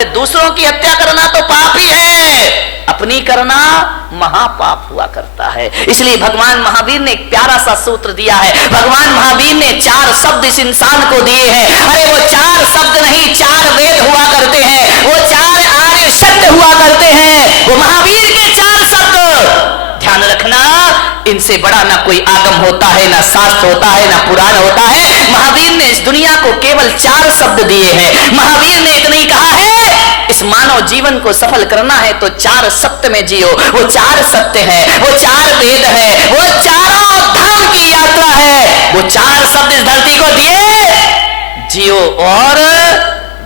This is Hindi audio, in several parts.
दूसरों की हत्या करना तो पाप ही है, अपनी करना महापाप हुआ करता है। इसलिए भगवान महावीर ने एक प्यारा सा सूत्र दिया है। भगवान महावीर ने 4 शब्द इस इंसान को दिए हैं। अरे वो 4 शब्द नहीं, 4 वेद हुआ करते हैं, वो 4 आर्य शब्द हुआ करते हैं, वो महावीर के 4 शब्द। ध्यान रखना, इनसे बड़ा ना कोई आगम होता है, ना शास्त्र होता है, ना पुराण होता है। महावीर ने इस दुनिया को केवल 4 शब्द दिए हैं। महावीर ने इतना ही कहा है, इस मानव जीवन को सफल करना है तो 4 सत्य में जियो। वो 4 सत्य है, वो 4 वेद है, वो 4 धाम की यात्रा है। वो 4 शब्द इस धरती को दिए, जियो और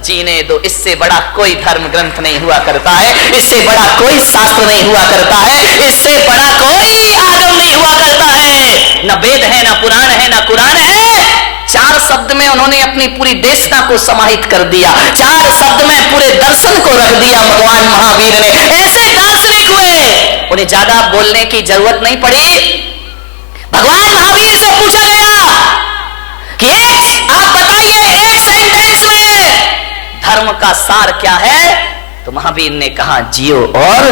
जीने दो। इससे बड़ा कोई धर्म ग्रंथ नहीं हुआ करता है, इससे बड़ा कोई शास्त्र नहीं हुआ करता है, इससे बड़ा कोई आगम नहीं हुआ करता है। न वेद है, न पुराण है, न कुरान है। 4 शब्द में उन्होंने अपनी पूरी देशना को समाहित कर दिया। 4 शब्द में पूरे दर्शन को रख दिया भगवान महावीर ने। ऐसे दार्शनिक हुए, उन्हें ज्यादा बोलने की जरूरत नहीं पड़ी। भगवान महावीर से पूछा गया कि आप बताइए एक सेंटेंस में धर्म का सार क्या है, तो महावीर ने कहा जियो और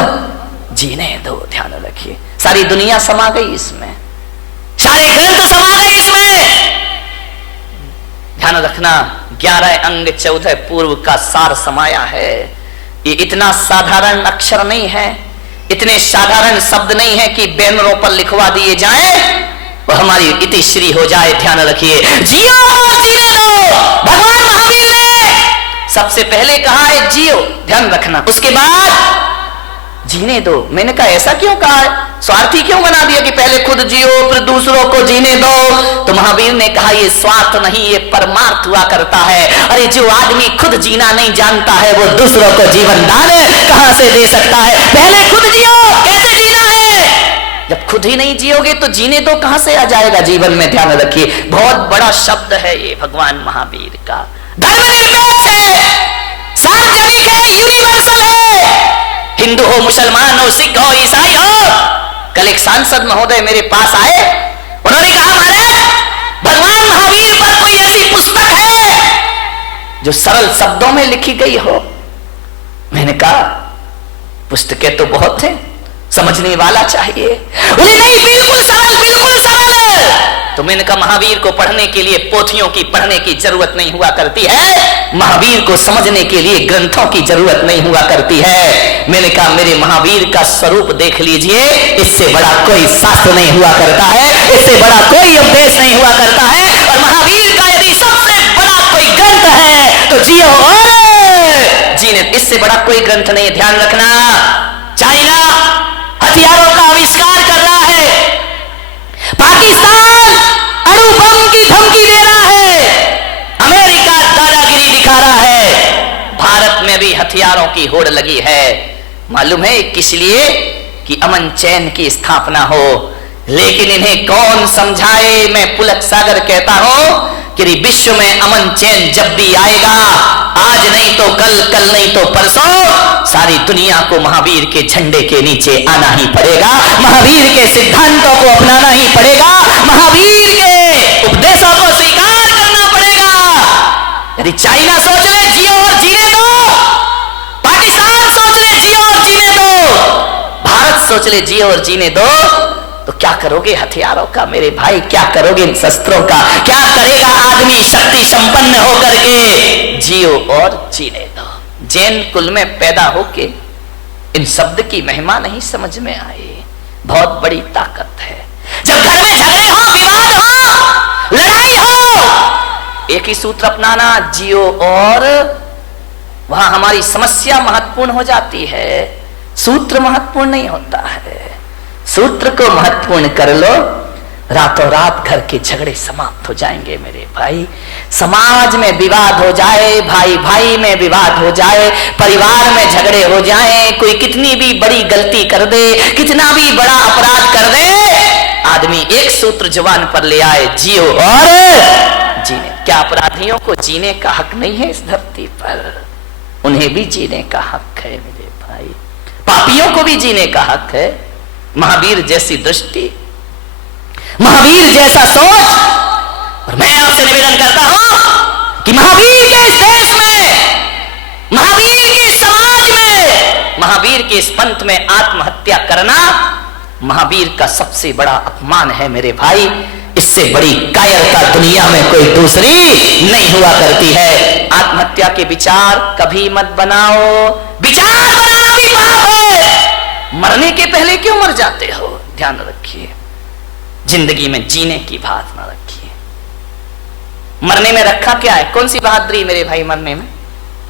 जीने दो। ध्यान रखिए, सारी दुनिया समा गई इसमें, सारे ग्रंथ समा गए इसमें। ध्यान रखना, 11 अंग 14 पूर्व का सार समाया है। ये इतना साधारण अक्षर नहीं है, इतने साधारण शब्द नहीं है कि बैनरों पर लिखवा दिए जाएं और हमारी इतिश्री हो जाए। ध्यान रखिए, जियो और जीने दो। भगवान महावीर ने सबसे पहले कहा है जियो, ध्यान रखना, उसके बाद जीने दो। मैंने कहा ऐसा क्यों कहा है, स्वार्थी क्यों बना दिया कि पहले खुद जियो फिर दूसरों को जीने दो। तो महावीर ने कहा ये स्वार्थ नहीं, ये परमार्थ हुआ करता है। अरे जो आदमी खुद जीना नहीं जानता है वो दूसरों को जीवन दान कहां से दे सकता है। पहले खुद जियो, कैसे जीना है। जब खुद ही नहीं जियोगे तो जीने दो कहां से आ जाएगा जीवन में। ध्यान रखिए, बहुत बड़ा शब्द है ये भगवान महावीर का। धर्मनिरपेक्ष है, सार्वजनिक है, यूनिवर्सल है। हिंदू हो, मुसलमान हो, सिख हो, ईसाई हो। कल एक सांसद महोदय मेरे पास आए, उन्होंने कहा महाराज भगवान महावीर पर कोई ऐसी पुस्तक है जो सरल शब्दों में लिखी गई हो। मैंने कहा पुस्तकें तो बहुत हैं, समझने वाला चाहिए। बोले नहीं, बिल्कुल सरल, बिल्कुल सरल। तो मैंने कहा महावीर को पढ़ने के लिए पोथियों की पढ़ने की जरूरत नहीं हुआ करती है, महावीर को समझने के लिए ग्रंथों की जरूरत नहीं हुआ करती है। मैंने कहा मेरे महावीर का स्वरूप देख लीजिए, इससे बड़ा कोई शास्त्र नहीं हुआ करता है, इससे बड़ा कोई उपदेश नहीं हुआ करता है। और महावीर का यदि सबसे बड़ा कोई ग्रंथ है तो जियो और जीने, इससे बड़ा कोई ग्रंथ नहीं। ध्यान रखना, चाइना हथियारों का आविष्कार कर रहा है, पाकिस्तान अणु बम की धमकी दे रहा है, अमेरिका दादागिरी दिखा रहा है, भारत में भी हथियारों की होड़ लगी है। मालूम है किस लिए? कि अमन चैन की स्थापना हो। लेकिन इन्हें कौन समझाए। मैं पुलक सागर कहता हूं कि विश्व में अमन चैन जब भी आएगा, आज नहीं तो कल, कल नहीं तो परसों, सारी दुनिया को महावीर के झंडे के नीचे आना ही पड़ेगा, महावीर के सिद्धांतों को अपनाना ही पड़ेगा, महावीर के उपदेशों को स्वीकार करना पड़ेगा। यदि चाइना सोच ले जियो और जीने दो, पाकिस्तान सोच ले जियो और जीने दो, भारत सोच ले जियो और जीने दो, तो क्या करोगे हथियारों का मेरे भाई, क्या करोगे इन शस्त्रों का? क्या करेगा आदमी शक्ति संपन्न होकर के? जियो और जीने दो। जैन कुल में पैदा होके इन शब्द की महिमा नहीं समझ में आई। बहुत बड़ी ताकत है। जब घर में झगड़े हो, विवाद हो, लड़ाई हो, एक ही सूत्र अपनाना, जियो और। वहां हमारी समस्या महत्वपूर्ण हो जाती है, सूत्र महत्वपूर्ण नहीं होता है। सूत्र को महत्वपूर्ण कर लो, रातों रात घर के झगड़े समाप्त हो जाएंगे मेरे भाई। समाज में विवाद हो जाए, भाई भाई में विवाद हो जाए, परिवार में झगड़े हो जाए, कोई कितनी भी बड़ी गलती कर दे, कितना भी बड़ा अपराध कर दे, आदमी एक सूत्र जुबान पर ले आए, जियो और जीने। क्या अपराधियों को जीने का हक नहीं है इस धरती पर? उन्हें भी जीने का हक है मेरे भाई, पापियों को भी जीने का हक है। महावीर जैसी दृष्टि, महावीर जैसा सोच। और मैं आपसे निवेदन करता हूं कि महावीर के इस देश में, महावीर की महावीर के इस पंथ में आत्महत्या करना महावीर का सबसे बड़ा अपमान है मेरे भाई। इससे बड़ी कायरता दुनिया में कोई दूसरी नहीं हुआ करती है। आत्महत्या के विचार कभी मत बनाओ, विचार बनाना भी पाप है। मरने के पहले क्यों मर जाते हो? ध्यान रखिए, जिंदगी में जीने की भावना रखिए। मरने में रखा क्या है? कौन सी बहादुरी मेरे भाई मरने में?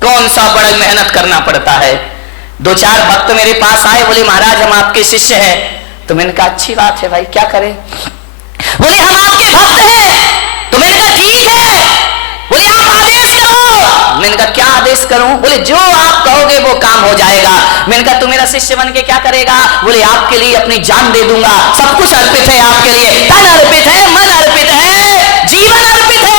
कौन सा बड़ी मेहनत करना पड़ता है। दो चार भक्त मेरे पास आए, बोले महाराज हम आपके शिष्य हैं। तो मैंने कहा अच्छी बात है भाई, क्या करें? बोले हम आपके भक्त हैं। तो मैंने कहा ठीक है। बोले आप आदेश करो। मैंने कहा क्या आदेश करूं? बोले जो आप कहोगे वो काम हो जाएगा। मैंने कहा तू मेरा शिष्य बन के क्या करेगा? बोले आपके लिए अपनी जान दे दूंगा, सब कुछ अर्पित है आपके लिए, तन अर्पित है, मन अर्पित है, जीवन अर्पित है।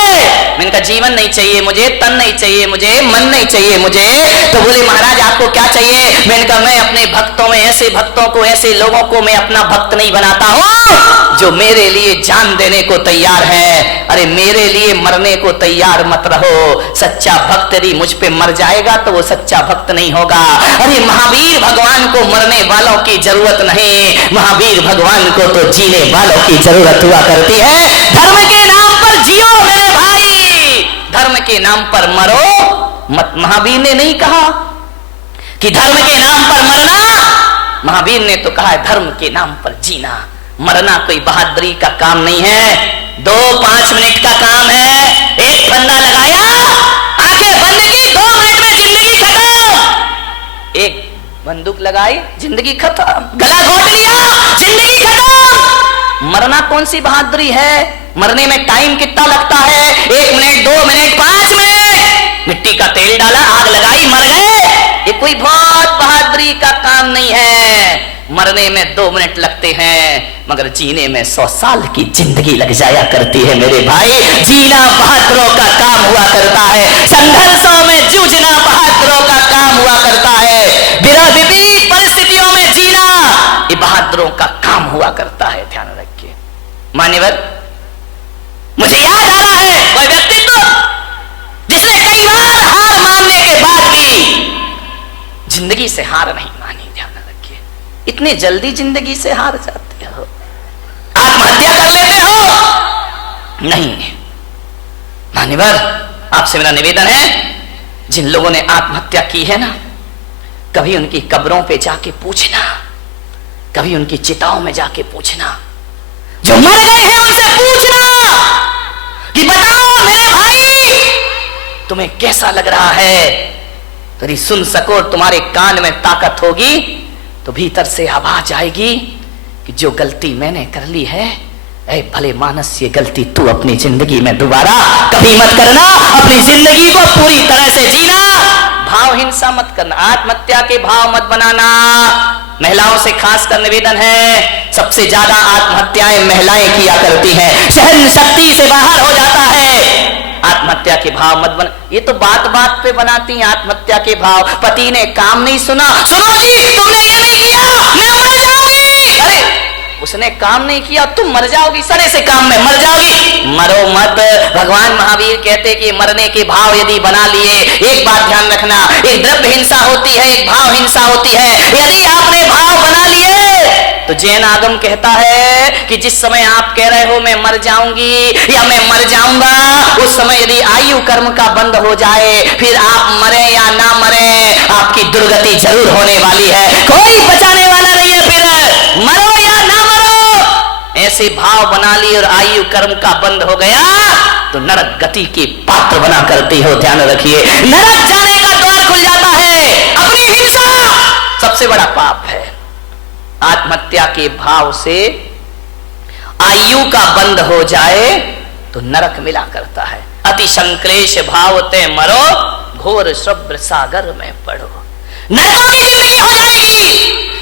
मैंने कहा जीवन नहीं चाहिए मुझे, तन नहीं चाहिए मुझे, मन नहीं चाहिए मुझे। तो बोले महाराज आपको क्या चाहिए? मैंने कहा मैं अपने भक्तों में ऐसे भक्तों को, ऐसे लोगों को मैं अपना भक्त नहीं बनाता हूं जो मेरे लिए जान देने को तैयार है। अरे मेरे लिए मरने को तैयार मत रहो। सच्चा भक्त यदि मुझ पे मर जाएगा तो वो सच्चा भक्त नहीं होगा। अरे महावीर भगवान को मरने वालों की जरूरत नहीं, महावीर भगवान को तो जीने वालों की जरूरत हुआ करती है। धर्म के नाम पर जियो मेरे भाई, धर्म के नाम पर मरो मत। महावीर ने नहीं कहा कि धर्म के नाम पर मरना, महावीर ने तो कहा है धर्म के नाम पर जीना। मरना कोई बहादुरी का काम नहीं है, 2-5 मिनट का काम है। एक फंदा लगाया, आंखें बंद की, 2 मिनट में जिंदगी खत्म। एक बंदूक लगाई, जिंदगी खत्म। गला घोट लिया, जिंदगी खत्म। मरना कौन सी बहादुरी है? मरने में टाइम कितना लगता है? 1 मिनट, 2 मिनट, 5 मिनट। मिट्टी का तेल डाला, आग लगाई, मर गए। ये कोई बहुत बहादुरी का काम नहीं है। मरने में 2 मिनट लगते हैं, मगर जीने में 100 साल की जिंदगी लग जाया करती है मेरे भाई। जीना बहादुरों का काम हुआ करता है, संघर्षों में जूझना बहादुरों का काम हुआ करता है, विपरीत परिस्थितियों में जीना ये बहादुरों का काम हुआ करता है। ध्यान रखिए मान्यवर, मुझे याद आ रहा है वह व्यक्तित्व जिसने कई बार हार मानने के बाद भी जिंदगी से हार नहीं मानी। ध्यान रखिए, इतने जल्दी जिंदगी से हार जाते हो, आत्महत्या कर लेते हो। नहीं मान्यवर, आपसे मेरा निवेदन है, जिन लोगों ने आत्महत्या की है ना, कभी उनकी कब्रों पे जाके पूछना, कभी उनकी चिताओं में जाके पूछना, जो मर गए हैं उनसे पूछना कि बताओ मेरे भाई तुम्हें कैसा लग रहा है। यदि सुन सको, तुम्हारे कान में ताकत होगी तो भीतर से आवाज आएगी कि जो गलती मैंने कर ली है, ऐ भले मानस, ये गलती तू अपनी जिंदगी में दोबारा कभी मत करना। अपनी जिंदगी को पूरी तरह से जीना, भाव हिंसा मत करना, आत्महत्या के भाव मत बनाना। महिलाओं से खास कर निवेदन है, सबसे ज्यादा आत्महत्याएं महिलाएं किया करती हैं, सहन शक्ति से बाहर हो जाता है। आत्महत्या के भाव मत बना। ये तो बात बात पे बनाती हैं आत्महत्या के भाव। पति ने काम नहीं सुना, सुनो जी तुमने ये नहीं किया, मैं मर जाऊंगी। अरे उसने काम नहीं किया, तुम मर जाओगी, सड़े से काम में मर जाओगी। मरो मत। भगवान महावीर कहते कि मरने के भाव यदि बना लिए, एक बात ध्यान रखना, एक द्रव्य हिंसा होती है, एक भाव हिंसा होती है। यदि आपने भाव बना लिए तो जैन आगम कहता है कि जिस समय आप कह रहे हो मैं मर जाऊंगी या मैं मर जाऊंगा, उस समय यदि आयु कर्म का बंद हो जाए, फिर आप मरे या ना मरे, आपकी दुर्गति जरूर होने वाली है। कोई बचाने वाला नहीं है। फिर मरो या ना मरो, ऐसे भाव बना लिए और आयु कर्म का बंद हो गया तो नरक गति के पात्र बना करती हो। ध्यान रखिए, नरक जाने का द्वार खुल जाता है। अपनी हिंसा सबसे बड़ा पाप है। आत्महत्या के भाव से आयु का बंद हो जाए तो नरक मिला करता है। अति संक्लेश भाव ते मरो, घोर शुभ्र सागर में पड़ो, नरकों की जिंदगी हो जाएगी।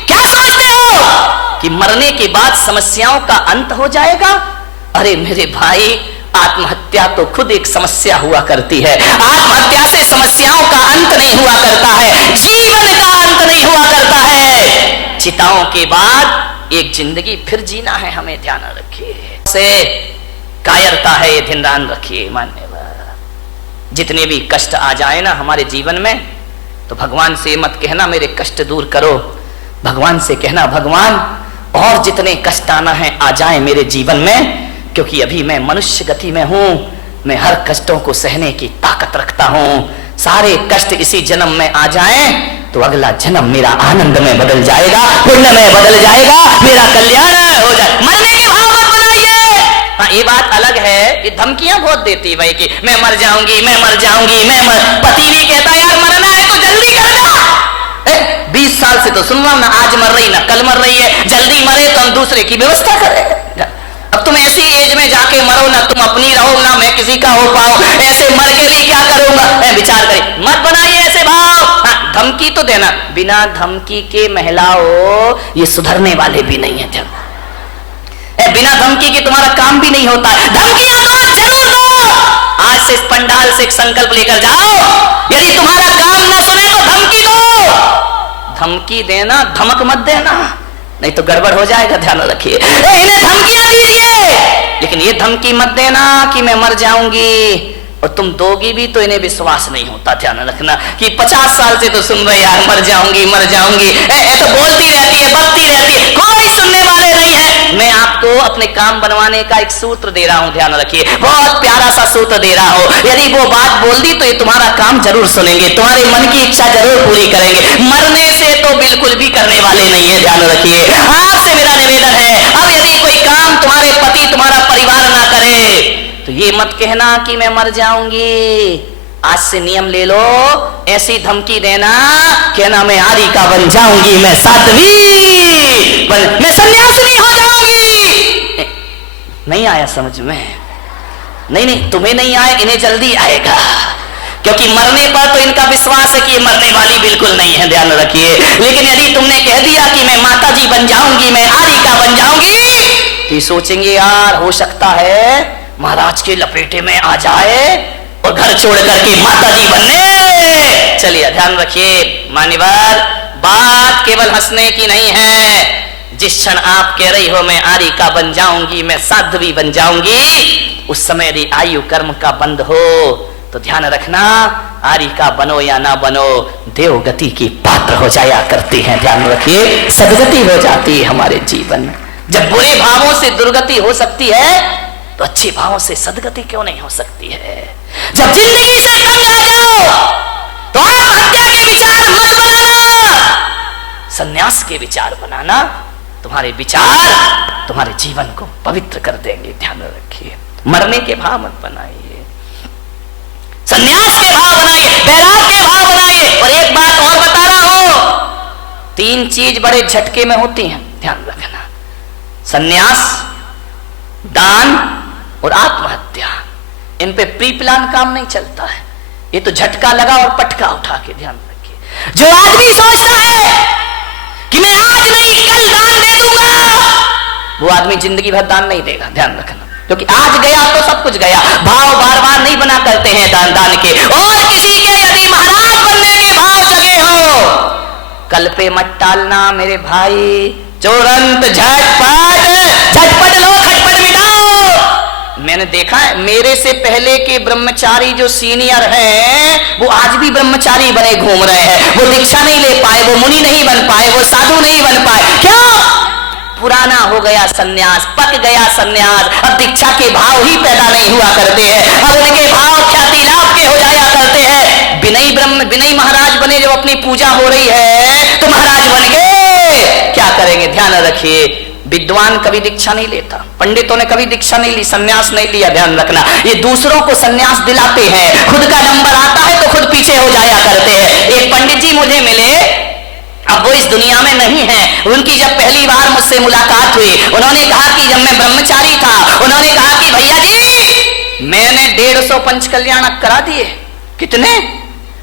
क्या समझते हो कि मरने के बाद समस्याओं का अंत हो जाएगा? अरे मेरे भाई, आत्महत्या तो खुद एक समस्या हुआ करती है। आत्महत्या से समस्याओं का अंत नहीं हुआ करता है, जीवन का अंत नहीं हुआ करता है। चिताओं के बाद एक जिंदगी फिर जीना है, हमें ध्यान रखिए। से कायरता है, ये ध्यान रखिए। मान्यवर, जितने भी कष्ट आ जाए ना हमारे जीवन में, तो भगवान से मत कहना मेरे कष्ट दूर करो, भगवान से कहना, भगवान और जितने कष्ट आना है आ जाए मेरे जीवन में, क्योंकि अभी मैं मनुष्य गति में हूं, मैं हर कष्टों को सहने की ताकत रखता हूं। सारे कष्ट इसी जन्म में आ जाएं तो अगला जन्म मेरा आनंद में बदल जाएगा, पुण्य में बदल जाएगा, मेरा कल्याण हो जाए। मरने के भाव मत बनाइए। हाँ, ये बात अलग है, ये धमकियां बहुत देती भाई कि मैं मर जाऊंगी, मैं मर जाऊंगी, पति भी कहता यार मरना है तो जल्दी कर दो। 20 साल से तो सुन रहा हूं ना, आज मर रही ना कल मर रही है, जल्दी मरे तो हम दूसरे की व्यवस्था करें। अब तुम ऐसी एज में जाके मरो ना, तुम अपनी रहो ना मैं किसी का हो पाऊं, ऐसे मर के भी क्या करूंगा। मैं विचार करी, मत बनाइए ऐसे भाव। हाँ, धमकी तो देना, बिना धमकी के महिलाओं ये सुधरने वाले भी नहीं है। बिना धमकी के तुम्हारा काम भी नहीं होता है। धमकियां दो, जरूर दो। आज से इस पंडाल से एक संकल्प लेकर जाओ, यदि तुम्हारा काम ना सुने तो धमकी दो। धमकी देना, धमक मत देना, नहीं तो गड़बड़ हो जाएगा, ध्यान रखिए। इन्हें धमकियां दीजिए, लेकिन ये धमकी मत देना कि मैं मर जाऊंगी, और तुम दोगी भी तो इन्हें विश्वास नहीं होता। ध्यान रखना कि 50 साल से तो सुन रहे यार मर जाऊंगी मर जाऊंगी, तो बोलती रहती है, बकती रहती है, कोई सुनने वाले नहीं है। मैं आपको अपने काम बनवाने का एक सूत्र दे रहा हूं, ध्यान रखिए, बहुत प्यारा सा सूत्र दे रहा हूं। यदि वो बात बोल दी तो ये तुम्हारा काम जरूर सुनेंगे, तुम्हारे मन की इच्छा जरूर पूरी करेंगे। मरने से तो बिल्कुल भी करने वाले नहीं है, ध्यान रखिए। आपसे मेरा निवेदन है, अब यदि कोई काम तुम्हारे पति तुम्हारा परिवार ना करे तो ये मत कहना कि मैं मर जाऊंगी। आज से नियम ले लो, ऐसी धमकी देना, कहना मैं आरी का बन जाऊंगी, मैं साध्वी मैं सन्यासिनी हो जाऊंगी। नहीं आया समझ में? नहीं, तुम्हें नहीं आया, इन्हें जल्दी आएगा, क्योंकि मरने पर तो इनका विश्वास है कि ये मरने वाली बिल्कुल नहीं है, ध्यान रखिए। लेकिन यदि तुमने कह दिया कि मैं माता जी बन जाऊंगी, मैं आरी का बन जाऊंगी, तो सोचेंगे यार हो सकता है महाराज के लपेटे में आ जाए और घर छोड़ करके माता जी बनने। चलिए ध्यान रखिए मान्यवर, बात केवल हंसने की नहीं है। जिस क्षण आप कह रही हो मैं आरी का बन जाऊंगी, मैं साध्वी बन जाऊंगी, उस समय यदि आयु कर्म का बंद हो तो ध्यान रखना, आरी का बनो या ना बनो, देवगति की पात्र हो जाया करती हैं। ध्यान रखिए, सदगति हो जाती है हमारे जीवन में। जब बुरे भावों से दुर्गति हो सकती है तो अच्छे भावों से सदगति क्यों नहीं हो सकती है। जब जिंदगी से तंग आ जाओ तो आत्महत्या के विचार मत बनाना, संन्यास के विचार बनाना। तुम्हारे विचार तुम्हारे जीवन को पवित्र कर देंगे, ध्यान रखिए। मरने के भाव मत बनाइए, संन्यास के भाव बनाइए, वैराग के भाव बनाइए। और एक बात और बता रहा हूं, 3 चीज बड़े झटके में होती हैं, ध्यान रखना, संन्यास, दान और आत्महत्या। इन पे प्री प्लान काम नहीं चलता है, ये तो झटका लगा और पटका उठा के। ध्यान रखिए, जो आदमी सोचता है कि मैं आज नहीं कल दान दे दूंगा, वो आदमी जिंदगी भर दान नहीं देगा, ध्यान रखना, क्योंकि आज गया तो सब कुछ गया। भाव बार बार नहीं बना करते हैं दान के। और किसी के यदि महाराज बनने के भाव जगे हो, कल पे मत टालना मेरे भाई, तुरंत झटपट लो, खटपट मिटाओ। मैंने देखा है, मेरे से पहले के ब्रह्मचारी जो सीनियर हैं वो आज भी ब्रह्मचारी बने घूम रहे हैं। वो दीक्षा नहीं ले पाए, वो मुनि नहीं बन पाए, वो साधु नहीं बन पाए। क्यों? पुराना हो गया सन्यास, पक गया सन्यास, अब दीक्षा के भाव ही पैदा नहीं हुआ करते हैं। अब उनके भाव ख्याति लाभ के हो जाया करते हैं। विनय महाराज बने, जब अपनी पूजा हो रही है तो महाराज बन गए, क्या करेंगे? ध्यान रखिए, विद्वान कभी दीक्षा नहीं लेता, पंडितों ने कभी दीक्षा नहीं ली, सन्यास नहीं लिया, ध्यान रखना। ये दूसरों को सन्यास दिलाते हैं, खुद का नंबर आता है तो खुद पीछे हो जाया करते हैं। एक पंडित जी मुझे मिले, अब वो इस दुनिया में नहीं है। उनकी जब पहली बार मुझसे मुलाकात हुई, उन्होंने कहा कि जब मैं ब्रह्मचारी था, उन्होंने कहा कि भैया जी मैंने 150 पंच कल्याणक करा दिए। कितने?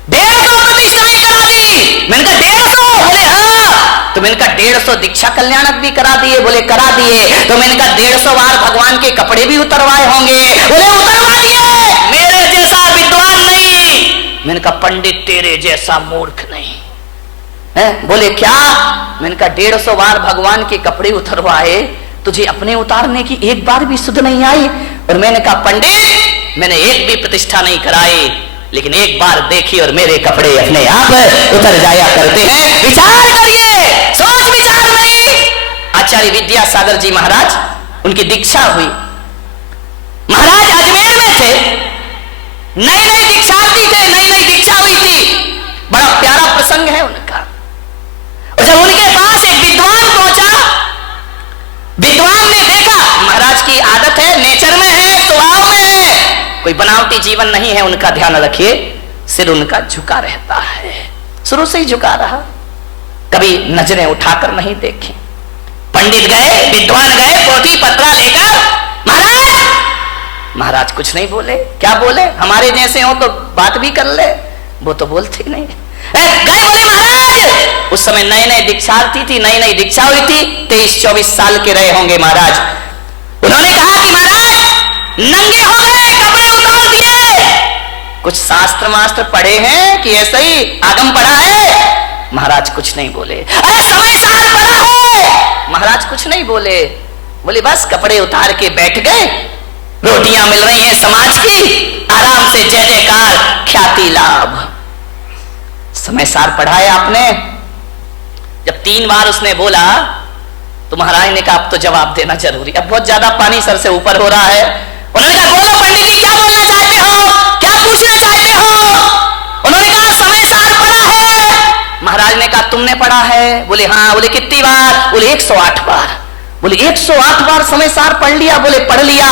150 प्रतिष्ठाएं करा दी। मैंने कहा 150? बोले हाँ। तो मैंने कहा 150 दीक्षा कल्याणक भी करा दिए? बोले करा दिए। तो मैंने कहा 150 बार भगवान के कपड़े भी उतरवाए होंगे? बोले उतरवा दिए। मेरे जैसा विद्वान नहीं। मैंने कहा पंडित तेरे जैसा मूर्ख नहीं है। बोले क्या? मैंने कहा 150 बार भगवान के कपड़े उतरवाए, तुझे अपने उतारने की एक बार भी सुध नहीं आई? और मैंने कहा पंडित मैंने एक भी प्रतिष्ठा नहीं कराई, लेकिन एक बार देखी और मेरे कपड़े अपने आप उतर जाया करते हैं। विचार करिए, सोच ब्रह्मचारी विद्यासागर जी महाराज, उनकी दीक्षा हुई। महाराज अजमेर में थे, नई नई दीक्षार्थी थे, नई नई दीक्षा हुई थी। बड़ा प्यारा प्रसंग है उनका। और जब उनके पास एक विद्वान पहुंचा, विद्वान ने देखा महाराज की आदत है, नेचर में है, स्वभाव में है, कोई बनावटी जीवन नहीं है उनका, ध्यान रखिए, सिर उनका झुका रहता है, शुरू से ही झुका रहा, कभी नजरें उठाकर नहीं देखी। पंडित गए, विद्वान गए, पोथी पत्रा लेकर, महाराज कुछ नहीं बोले। क्या बोले? हमारे जैसे हो तो बात भी कर ले, वो तो बोलते ही नहीं। गए, बोले महाराज, उस समय नए नए दीक्षार्थी थी, नई नई दीक्षा हुई थी, 23-24 साल के रहे होंगे महाराज। उन्होंने कहा कि महाराज नंगे हो गए, कपड़े उतार दिए, कुछ शास्त्र मास्त्र पढ़े हैं कि ऐसे ही आगम पढ़ा है? महाराज कुछ नहीं बोले। अरे समय सार पड़ा है, महाराज कुछ नहीं बोले। बोले बस कपड़े उतार के बैठ गए, रोटियां मिल रही हैं समाज की, आराम से जय जयकार, ख्याति लाभ। समय सार पढ़ाया आपने। जब 3 बार उसने बोला तो महाराज ने कहा अब तो जवाब देना जरूरी, अब बहुत ज्यादा पानी सर से ऊपर हो रहा है। उन्होंने कहा बोलो पंडित जी, क्या बोलना चाहते हो, क्या पूछना चाहते हो? उन्होंने कहा समय सार पढ़ा है। महाराज ने कहा तुमने पढ़ा है? बोले हाँ। बोले कितनी बार? बोले 108 बार। बोले 108 बार समय सार पढ़ लिया? बोले पढ़ लिया।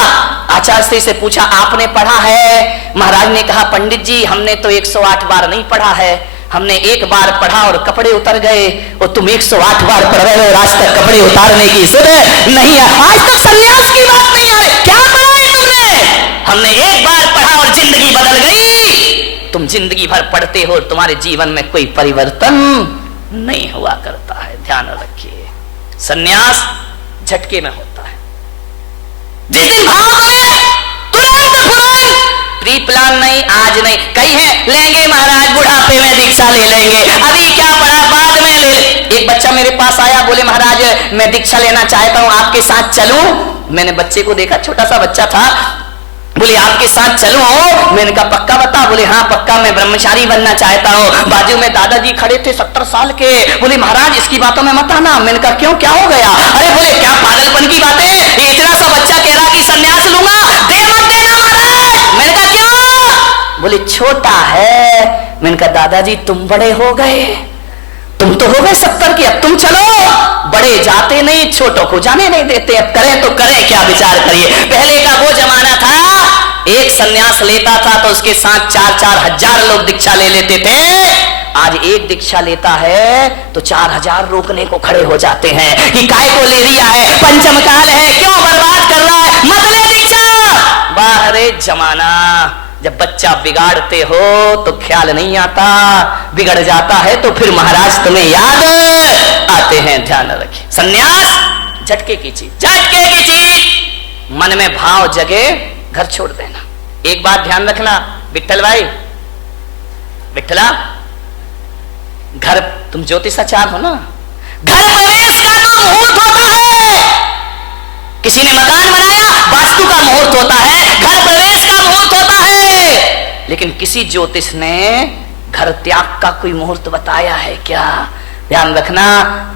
आचार्य से पूछा आपने पढ़ा है? महाराज ने कहा पंडित जी हमने तो 108 बार नहीं पढ़ा है, हमने 1 बार पढ़ा और कपड़े उतर गए, और तुम 108 बार पढ़ रहे हो, आज तक कपड़े उतारने की सुध नहीं है, आज तक संन्यास की बात नहीं आ रही, क्या पढ़ा है तुमने? हमने 1 बार पढ़ा और जिंदगी बदल गई। तुम जिंदगी भर पढ़ते हो, तुम्हारे जीवन में कोई परिवर्तन नहीं हुआ करता है। ध्यान रखिए, संन्यास झटके में होता है। जिस दिन भाव बने तुरंत प्री प्लान नहीं, आज नहीं। कई है लेंगे महाराज बुढ़ापे में दीक्षा ले लेंगे, अभी क्या पढ़ा बाद में ले। एक बच्चा मेरे पास आया, बोले महाराज मैं दीक्षा लेना चाहता हूं, आपके साथ चलूं? मैंने बच्चे को देखा, छोटा सा बच्चा था। बोले आपके साथ चलूं? मैंने कहा पक्का बता? बोले हाँ पक्का, मैं ब्रह्मचारी बनना चाहता हूँ। बाजू में दादाजी खड़े थे 70 साल के। बोले महाराज इसकी बातों में मत आना। मैंने कहा क्यों, क्या हो गया? अरे बोले क्या पागलपन की बात है, ये इतना सा बच्चा कह रहा कि संन्यास लूंगा, दे मत देना महाराज। मैंने कहा क्यों? बोले छोटा है। मैंने कहा दादाजी तुम बड़े हो गए, तुम तो हो गए 70 के, अब तुम चलो। बड़े जाते नहीं, छोटों को जाने नहीं देते, अब करें तो करें क्या, विचार करिए। पहले का वो जमाना था, एक सन्यास लेता था तो उसके साथ 4-4 हजार लोग दीक्षा ले लेते थे। आज एक दीक्षा लेता है तो 4000 रोकने को खड़े हो जाते हैं कि काय को ले लिया है, पंचम काल है, क्यों बर्बाद कर रहा है, मत ले दीक्षा। बाहरे जमाना, जब बच्चा बिगाड़ते हो तो ख्याल नहीं आता, बिगड़ जाता है तो फिर महाराज तुम्हें याद आते हैं। ध्यान रखिए, सन्यास झटके की चीज, झटके की चीज। मन में भाव जगे, घर छोड़ देना। एक बात ध्यान रखना विट्ठल भाई, विट्ठला, घर तुम ज्योतिषाचार हो ना, घर प्रवेश का तो मुहूर्त होता है। किसी ने मकान बनाया, वास्तु का मुहूर्त होता है, घर प्रवेश का मुहूर्त होता है। लेकिन किसी ज्योतिष ने घर त्याग का कोई मुहूर्त बताया है क्या? ध्यान रखना,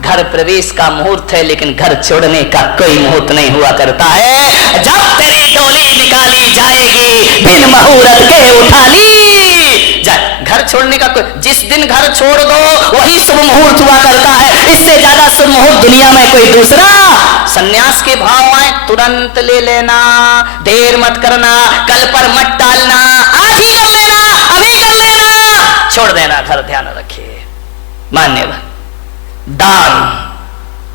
घर प्रवेश का मुहूर्त है लेकिन घर छोड़ने का कोई मुहूर्त नहीं हुआ करता है। जब तेरी डोली निकाली जाएगी, बिन मुहूर्त के उठा ली जाए। घर छोड़ने का कोई, जिस दिन घर छोड़ दो वही शुभ मुहूर्त हुआ करता है, इससे ज्यादा शुभ मुहूर्त दुनिया में कोई दूसरा। सन्यास के भाव आए तुरंत ले लेना, देर मत करना, कल पर मत टालना, आज ही कर लेना, अभी कर लेना, छोड़ देना घर। ध्यान रखिए, मान्यवर। दान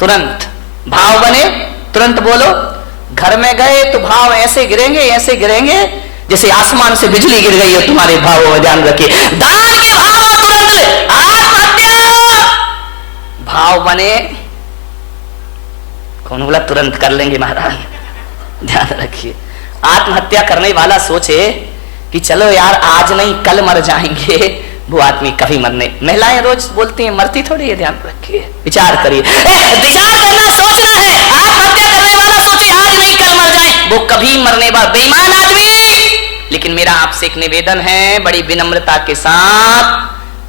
तुरंत, भाव बने तुरंत बोलो। घर में गए तो भाव ऐसे गिरेंगे, ऐसे गिरेंगे जैसे आसमान से बिजली गिर गई हो तुम्हारे भावों में। ध्यान रखिए, दान के भाव तुरंत ले। आत्महत्या भाव बने, कौन बोला तुरंत कर लेंगे महाराज? ध्यान रखिए, आत्महत्या करने वाला सोचे कि चलो यार आज नहीं कल मर जाएंगे, वो आदमी कभी मरने। महिलाएं रोज बोलती हैं मरती थोड़ी है। ध्यान रखिए, विचार करिए, विचार करना, सोचना है। आत्महत्या करने वाला सोचे आज नहीं कल मर जाए, वो कभी मरने वाला बेईमान आदमी। लेकिन मेरा आपसे एक निवेदन है, बड़ी विनम्रता के साथ,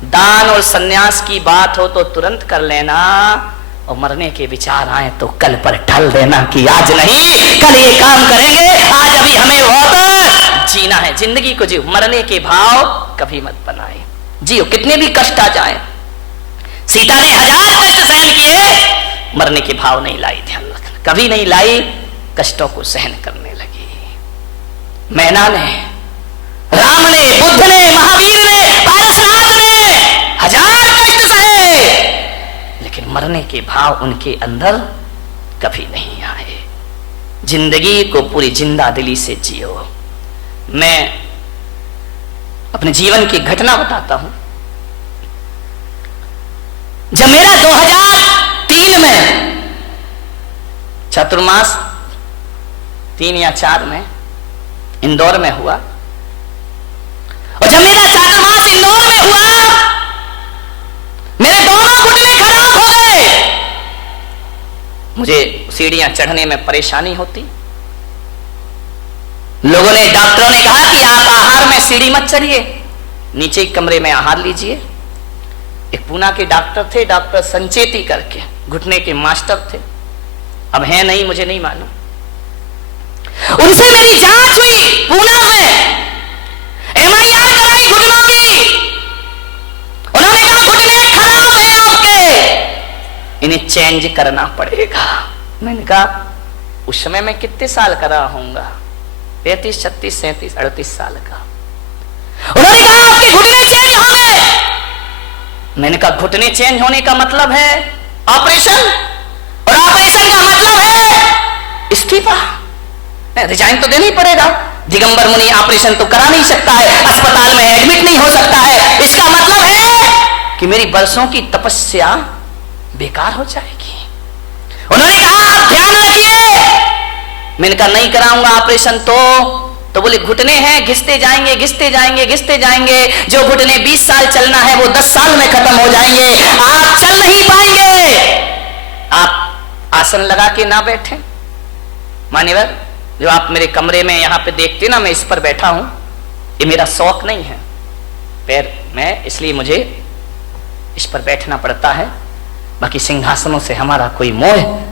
दान और सन्यास की बात हो तो तुरंत कर लेना, और मरने के विचार आए तो कल पर ढल देना कि आज नहीं, कल ये काम करेंगे, आज अभी हमें बहुत जीना है। जिंदगी को जियो, मरने के भाव कभी मत बनाए, जियो कितने भी कष्ट आ जाए। सीता ने 1000 कष्ट सहन किए, मरने के भाव नहीं लाई, ध्यान रखना, कभी नहीं लाई, कष्टों को सहन करने लगी। मैना ने, राम ने, बुद्ध ने, महावीर ने, पारसनाथ ने 1000 कष्ट सहे, लेकिन मरने के भाव उनके अंदर कभी नहीं आए। जिंदगी को पूरी जिंदा दिली से जियो। मैं अपने जीवन की घटना बताता हूं। जब मेरा 2003 में चतुर्मास 3 या 4 में इंदौर में हुआ, और जब मेरा चातुर्मास इंदौर में हुआ, मेरे दोनों घुटने खराब हो गए। मुझे सीढ़ियां चढ़ने में परेशानी होती। लोगों ने, डॉक्टरों ने कहा कि आप आहार में सीढ़ी मत चढ़िए, नीचे एक कमरे में आहार लीजिए। एक पूना के डॉक्टर थे, डॉक्टर संचेती करके, घुटने के मास्टर थे, अब हैं नहीं, मुझे नहीं मालूम। उनसे मेरी जांच हुई पूना में, MIR कराई घुटनों की। उन्होंने कहा घुटने खराब है आपके, इन्हें चेंज करना पड़ेगा। मैंने कहा उस समय मैं कितने साल का रहा होऊंगा, 35, 36, 37, 38 साल का। उन्होंने कहा आपके घुटने चेंज हो गए। मैंने कहा घुटने चेंज होने का मतलब है ऑपरेशन, और ऑपरेशन का मतलब है इस्तीफा, रिजाइन तो देना ही पड़ेगा। दिगंबर मुनि ऑपरेशन तो करा नहीं सकता है, अस्पताल में एडमिट नहीं हो सकता है, इसका मतलब है कि मेरी बरसों की तपस्या बेकार हो जाएगी। उन्होंने कहा आप ध्यान रखिए। मैंने कहा नहीं कराऊंगा ऑपरेशन तो बोले घुटने हैं, घिसते जाएंगे, घिसते जाएंगे, घिसते जाएंगे, जो घुटने 20 साल चलना है वो 10 साल में खत्म हो जाएंगे, आप चल नहीं पाएंगे। आप आसन लगा के ना बैठे। मान्यवर, जो आप मेरे कमरे में यहां पे देखते ना, मैं इस पर बैठा हूं, ये मेरा शौक नहीं है पैर में, इसलिए मुझे इस पर बैठना पड़ता है। बाकी सिंहासनों से हमारा कोई मोह